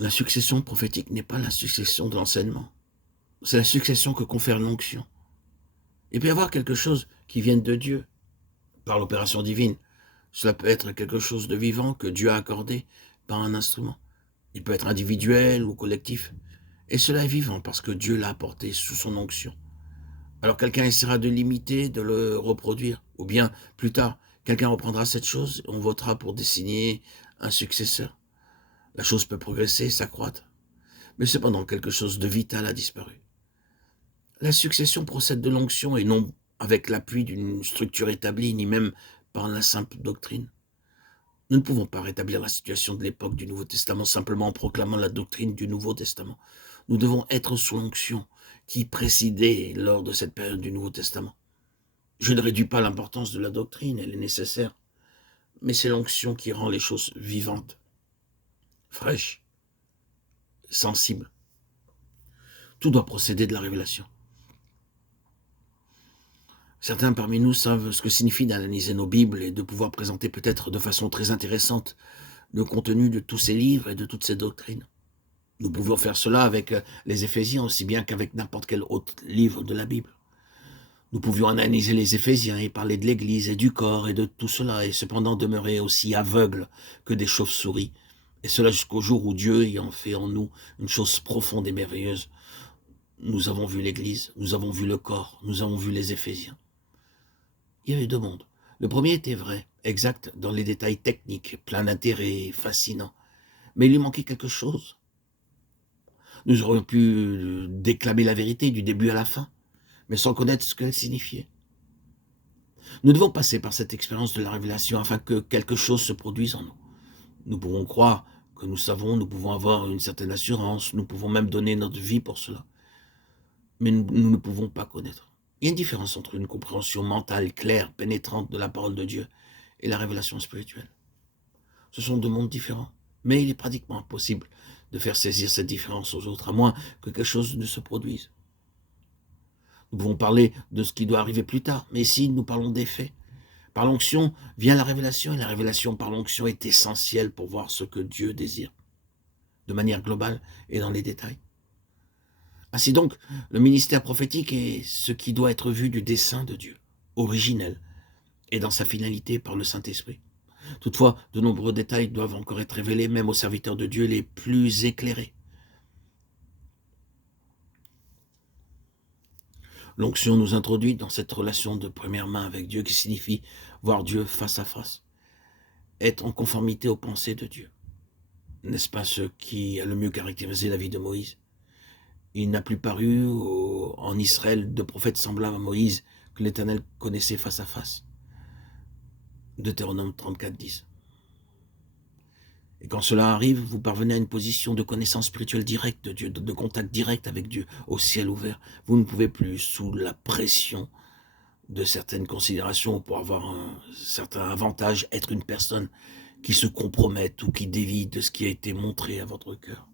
La succession prophétique n'est pas la succession de l'enseignement. C'est la succession que confère l'onction. Il peut y avoir quelque chose qui vienne de Dieu, par l'opération divine. Cela peut être quelque chose de vivant que Dieu a accordé par un instrument. Il peut être individuel ou collectif. Et cela est vivant parce que Dieu l'a apporté sous son onction. Alors quelqu'un essaiera de l'imiter, de le reproduire. Ou bien, plus tard, quelqu'un reprendra cette chose et on votera pour désigner un successeur. La chose peut progresser, s'accroître. Mais cependant, quelque chose de vital a disparu. La succession procède de l'onction et non avec l'appui d'une structure établie, ni même par la simple doctrine. Nous ne pouvons pas rétablir la situation de l'époque du Nouveau Testament simplement en proclamant la doctrine du Nouveau Testament. Nous devons être sous l'onction qui présidait lors de cette période du Nouveau Testament. Je ne réduis pas l'importance de la doctrine, elle est nécessaire, mais c'est l'onction qui rend les choses vivantes, fraîches, sensibles. Tout doit procéder de la révélation. Certains parmi nous savent ce que signifie d'analyser nos Bibles et de pouvoir présenter peut-être de façon très intéressante le contenu de tous ces livres et de toutes ces doctrines. Nous pouvons faire cela avec les Éphésiens aussi bien qu'avec n'importe quel autre livre de la Bible. Nous pouvions analyser les Éphésiens et parler de l'Église et du corps et de tout cela, et cependant demeurer aussi aveugles que des chauves-souris. Et cela jusqu'au jour où Dieu, ayant fait en nous une chose profonde et merveilleuse, nous avons vu l'Église, nous avons vu le corps, nous avons vu les Éphésiens. Il y avait deux mondes. Le premier était vrai, exact dans les détails techniques, plein d'intérêt, fascinant. Mais il lui manquait quelque chose. Nous aurions pu déclamer la vérité du début à la fin, mais sans connaître ce qu'elle signifiait. Nous devons passer par cette expérience de la révélation afin que quelque chose se produise en nous. Nous pouvons croire que nous savons, nous pouvons avoir une certaine assurance, nous pouvons même donner notre vie pour cela. Mais nous ne pouvons pas connaître. Il y a une différence entre une compréhension mentale claire, pénétrante de la parole de Dieu et la révélation spirituelle. Ce sont deux mondes différents, mais il est pratiquement impossible de faire saisir cette différence aux autres, à moins que quelque chose ne se produise. Nous pouvons parler de ce qui doit arriver plus tard, mais ici, nous parlons des faits. Par l'onction vient la révélation, et la révélation par l'onction est essentielle pour voir ce que Dieu désire, de manière globale et dans les détails. Ainsi donc, le ministère prophétique est ce qui doit être vu du dessein de Dieu, originel, et dans sa finalité par le Saint-Esprit. Toutefois, de nombreux détails doivent encore être révélés, même aux serviteurs de Dieu les plus éclairés. L'onction nous introduit dans cette relation de première main avec Dieu qui signifie voir Dieu face à face, être en conformité aux pensées de Dieu. N'est-ce pas ce qui a le mieux caractérisé la vie de Moïse? Il n'a plus paru en Israël de prophète semblable à Moïse que l'Éternel connaissait face à face. Deutéronome 34, 10. Et quand cela arrive, vous parvenez à une position de connaissance spirituelle directe de Dieu, de contact direct avec Dieu, au ciel ouvert. Vous ne pouvez plus, sous la pression de certaines considérations pour avoir un certain avantage, être une personne qui se compromette ou qui dévie de ce qui a été montré à votre cœur.